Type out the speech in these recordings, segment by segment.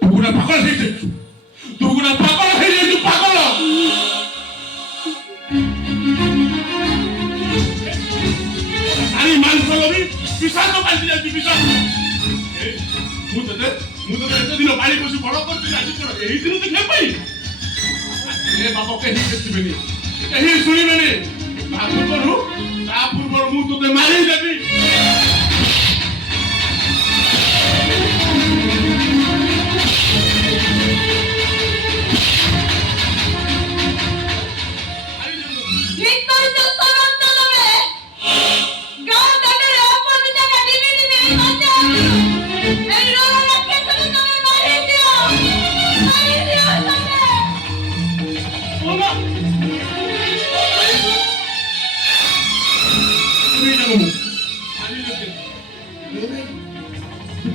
তুগুনা পাগল হয়েছে, তুগুনা পাগল হয়ে যাইছো, পাগল। আরে মাংস লবি বিশাল পাল্টি যাচ্ছি, বিশাল। ମୁଁ ତତେ ଏତେ ଦିନ ପାଳି ପୋଷି ବଡ କରିଥିଲି, ଆଜି ତୋର ଏଇ ଦିନ ଦେଖିବା ପାଇଁ ଏ ବାପ କେହି ଦେଖିବେନି, କେହି ଶୁଣିବେନି। ତା ପୂର୍ବରୁ ମୁଁ ତୋତେ ମାରିଦେବି।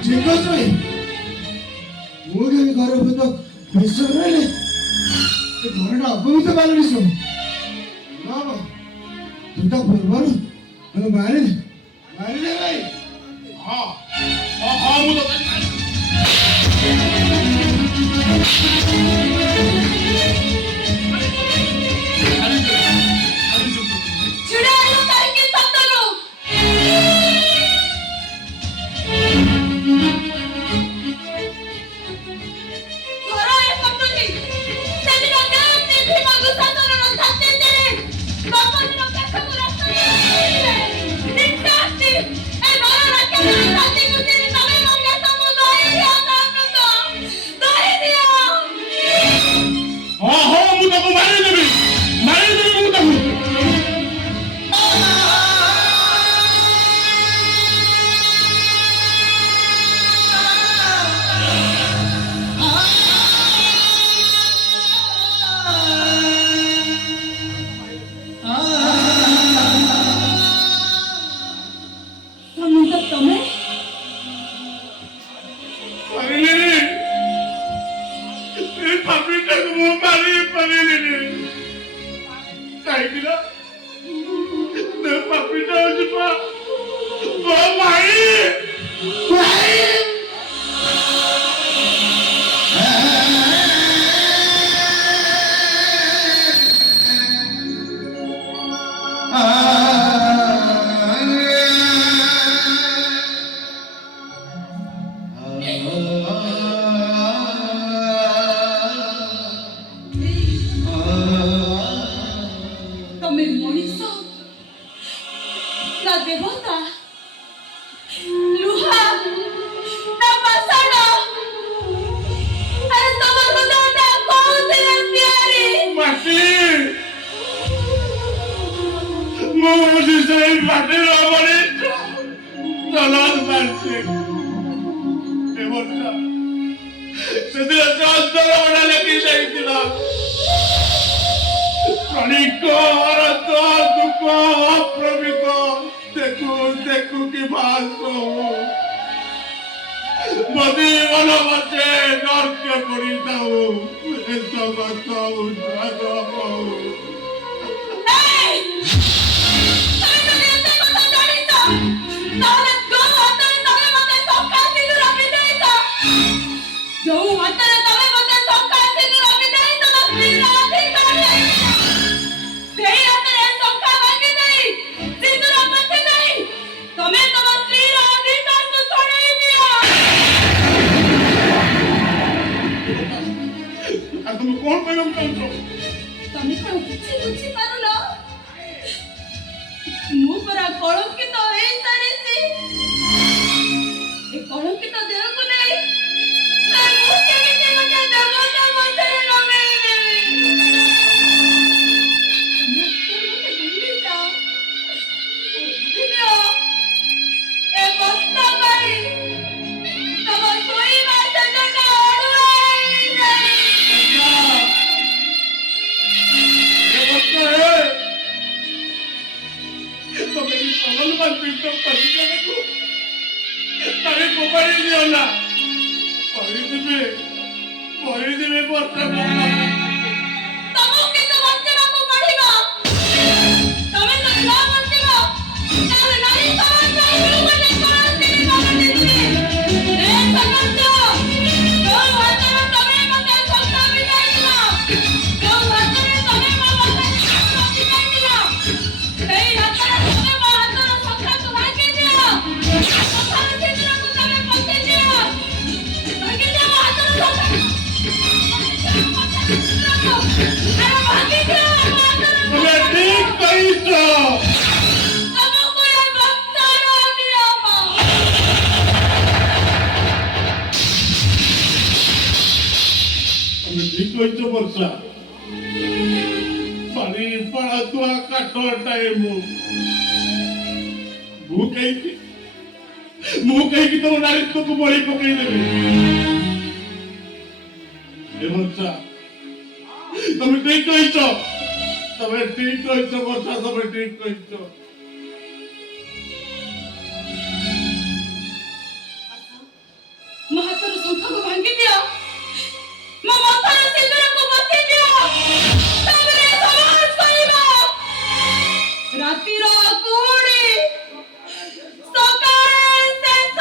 ঠিক আছে, মুখে ঘর ভূত বিশ্ব রইলে ঘরটা অপবিত্র পালনিস বাবা। তুই তো ପୂର୍ବରୁ ମାରିଦେ ଭାଇ। ହଁ ହଁ ହଁ, ମୁଁ ତତେ ତମେ ବର୍ଷା ପାଣି ପାଳୁଆ କାଠଟାଏ ମୁଁ କହିକି ତମ ନାରୀତ୍ୱକୁ ବଳି ପକେଇଦେବି। ଏ ବର୍ଷା ତମେ ଠିକ କହିଛ, ବର୍ଷା ତମେ ଠିକ କହିଛ। ମୋ ହାତରୁ ଶଙ୍ଖକୁ ଭାଙ୍ଗି ଦିଅ, ମୋ ମଥାର ସିନ୍ଦୁରକୁ ପୋତି ଦିଅ, ତାପରେ ସମାଜ କରିବ। ରାତିର କୁହୁଡ଼ି ସକାଳେ ଶେଷ।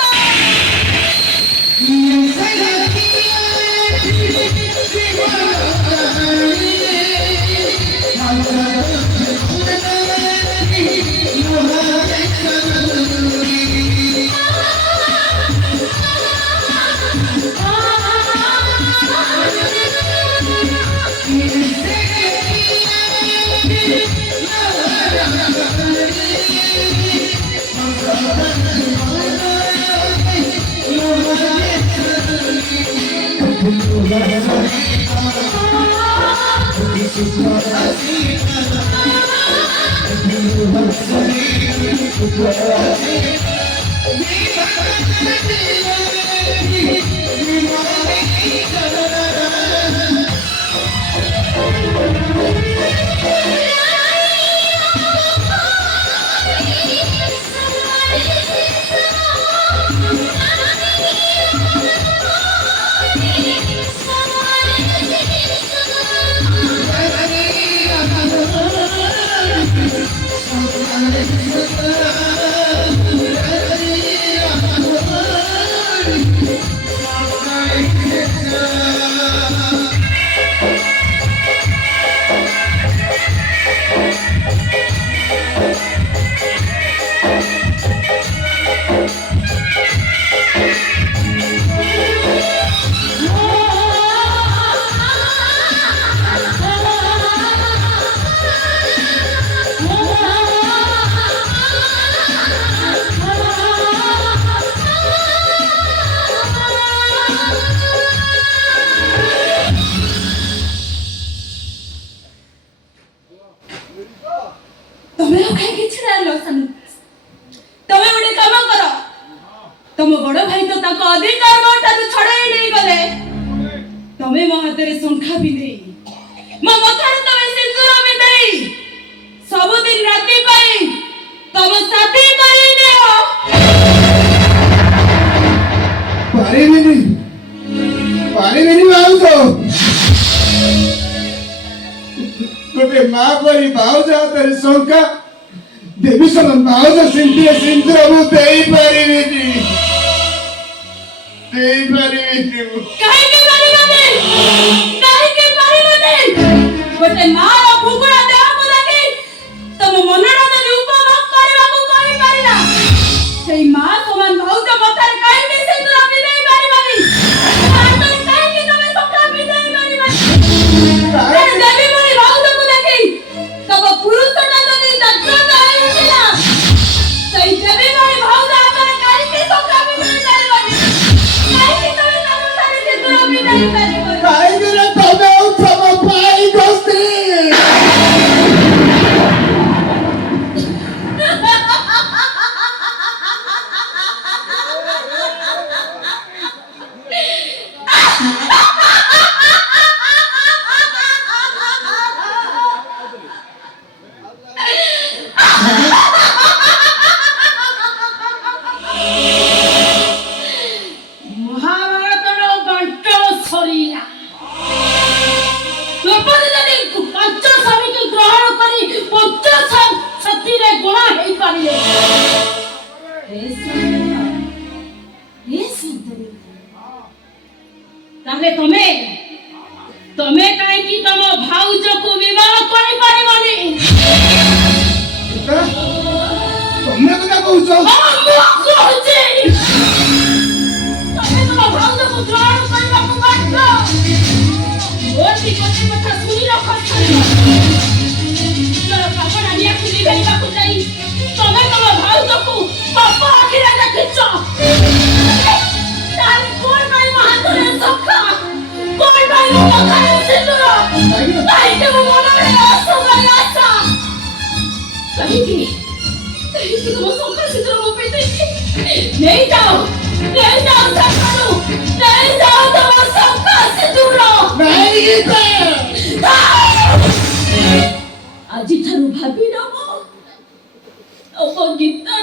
ତମେ ଆଉ କାହିଁକି ଛିଡ଼ା ହେଲ? ତମେ ଗୋଟେ କାମ କର, ତମ ବଡ ଭାଇ ତ ତାଙ୍କ ଅଧିକାର ମୋଠାରୁ ଛଡାଇ ନେଇଗଲେ। ତମେ ମୋ ହାତରେ ଶଙ୍ଖା ପିନ୍ଧେଇ, ମୋ ମଥାରେ ତମେ ସିନ୍ଦୁର ପିନ୍ଧେଇ, ସବୁଦିନ ରାତି ପାଇଁ ତମ ସାଥୀ କରିନିଅ। ପାରିବିନି ଭାଉଜ। ଗୋଟେ ମା ପରି ଭାଉଜ ହାତରେ ଶଙ୍ଖା ଦେବି ସମାନ ଭାଉଜ ସିନ୍ଦୁର ମୁଁ ଦେଇପାରିବିନି। କାହିଁକି ପାରିବନି? ଗୋଟେ ମାର ଭୁଗୁଳା ଦେହକୁ ଦେଖି ତମ ମନଟା ଯଦି ଉପଭୋଗ କରିବାକୁ କହିପାରିଲା, ସେଇ ମା ସମାନ ଭାଉଜ ମଥାରେ କାହିଁକି ସିନ୍ଦୁର ପିନ୍ଧେଇ ପାରିବନି? ହାତରେ କାହିଁକି ତମେ ଶଙ୍ଖା ପିନ୍ଧେଇ ପାରିବନି? ଦେବୀ ଭଳି ଭାଉଜକୁ ଦେଖି ତମ ପୁରୁଷଟା ଯଦି ଜାଗ୍ରତ ହେଇଥିଲା, ସେଇ ଦେବୀ ଭଳି ଭାଉଜ ହାତରେ କାହିଁକି ଶଙ୍ଖା ପିନ୍ଧେଇ ପାରିବନି? କାହିଁକି ତମେ ତମ ମଥାରେ ସିନ୍ଦୁର ପିନ୍ଧେଇ ପାରିବନି? କାହିଁକି ନା ତମେ ଆଉ ତମ ଭାଇ ସ୍ତ୍ରୀ। ମହାଭାରତର ଗଣ୍ଟ ସରିଲା। ଦ୍ରୌପଦୀ ଯଦି ପାଞ୍ଚ ସ୍ୱାମୀକୁ ଗ୍ରହଣ କରି ପଞ୍ଚ ଶକ୍ତିରେ ଗୁଣା ହେଇପାରିଲେ, ତାହେଲେ ତମେ କାହିଁକି ତମ ଭାଉଜକୁ ବିବାହ କରିପାରିବନି? ତମେ କଥା କହୁଛ? ତମେ ତମ ଭାଉଜକୁ ଗ୍ରହଣ କରିବାକୁ ବାଧ୍ୟ। ମୋର ବି ଗୋଟେ କଥା ଶୁଣି ରଖ। ପାପଡ଼ା ନିଆକୁ ନିଭେଇବାକୁ ଯାଇ ତମେ ତମ ଭାଉଜକୁ ପାପ ଆଖିରେ ଦେଖିଛ। ତାହେଲେ କଣ ପାଇଁ ମୋ ହାତରେ ଶଙ୍ଖା? କଣ ପାଇଁ ମୋ ମଥାରେ ସିନ୍ଦୁର? ଏଇଠି ତମ ଶଙ୍ଖା ସିନ୍ଦୁର ମୋ ପାଇଁ ଦେଇଛି। ନେଇଯାଅ ଶଙ୍ଖାରୁ, ନେଇଯାଅ ତମ ଶଙ୍ଖା ସିନ୍ଦୁର। ନାଇଁ ଗୀତା, ଆଜିଠାରୁ ଭାବି ନବ ତମ ଗୀତା